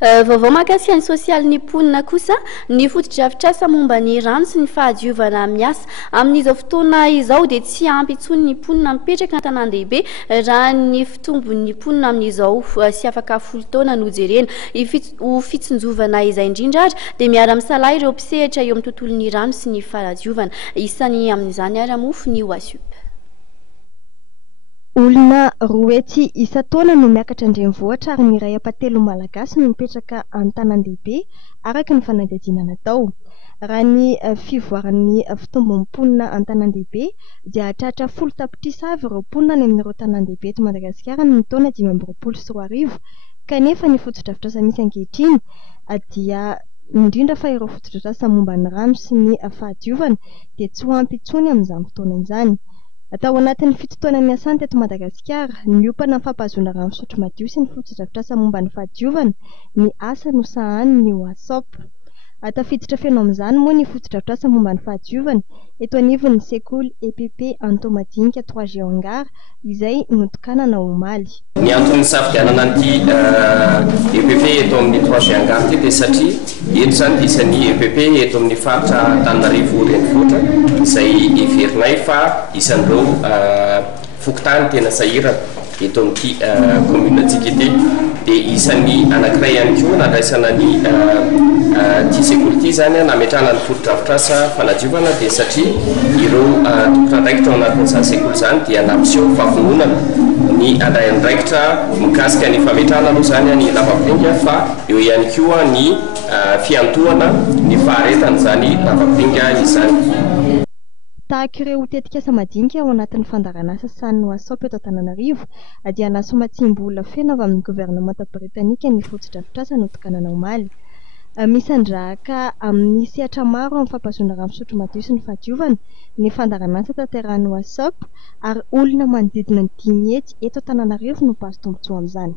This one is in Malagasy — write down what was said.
Vaovao mahakasika ny sosialy mponina kosa ny fotodrafitrasa momba ny rano sy ny fahadiovana miasa amin'izao fotoana izao dia tsy ampy intsony ny mponina mipetraka an-tanan-dehibe raha ny fitombon'ny mponina amin'izao sy afaka folo taona no jerena ho fitsinjovana izay indrindra ary dia miara-misalahy ireo mpisehatra eo amin'ny tontolon'ny rano sy ny fahadiovana isany amin'izany ara-mofo ny OASUP. Olona roa hetsy isa-taona no miakatra andrenivohitra ary ny ray apatelo malagasy no mipetraka an-tanan-dehibe araka ny fanadihadiana natao. Raha ny fivoaran'ny fitombon'ny mponina an-tanan-dehibe dia hahatratra 10 tapitrisa avy ireo mponina any amin'ireo tanan-dehibe eto Madagasikara ny taona 2024 kanefa ny fotodrafitrasa misy ankehitriny dia indrindra fa ireo fotodrafitrasa momba ny rano sy ny fahadiovana dia tsy ho ampy intsony amin'izany fotoana izany. Atao anatin'ny fitotoana miasany teto Madagasikara, ny opana fampahazoana rano fisotro madio sy ny fotodrafitrasa momba ny fahadiovana ny asa no sahan'ny OASOP. Tafiditra feno amin'izany moa ny fotodrafitrasa momba ny fahadiovana eto anivon'ny sekoly EPP Antomadinika 3G Angara izay notokanana omaly. Ny antony safidianana an'ity EPP eto amin'ny 3G Angara ity dia satria eto zany dia isan'ny EPP eto amin'ny faritra Antananarivo renivohitra izay heverinay fa isan'ireo fokontany tena sahirana eto amin'ity commune antsika ity dia isan'ny anankiray ihany koa nandraisana ny ity sekoly ity zany nametrahana ny fotodrafitrasa fanadiovana dia satria ireo tompon'andraikitra ao anatin'izany sekoly izany dia nampiseho fahavononana ny andraikitra mikasika ny fametrahana aloha zany ny lavapiringa fa eo ihany koa ny fiantohana ny faharetana zany lavapiringa izany. Tahaka ireo tetikasa madinika ao anatin'ny fandaran'asa sahan'ny OASOP eto Antananarivo dia nasomatsim-bola feno avy amin'ny gouvernemanta britanika ny fotodrafitrasa notokanana omaly. Misandrahaka amin'ny sehatra maro amin'ny fampahazoana rano fisotro madio sy ny fahadiovana ny fandaran'asa tanterahan'ny OASOP ary olona manodidina ny 10 hetsy eto Antananarivo no mpahazo tombotsoa amin'izany.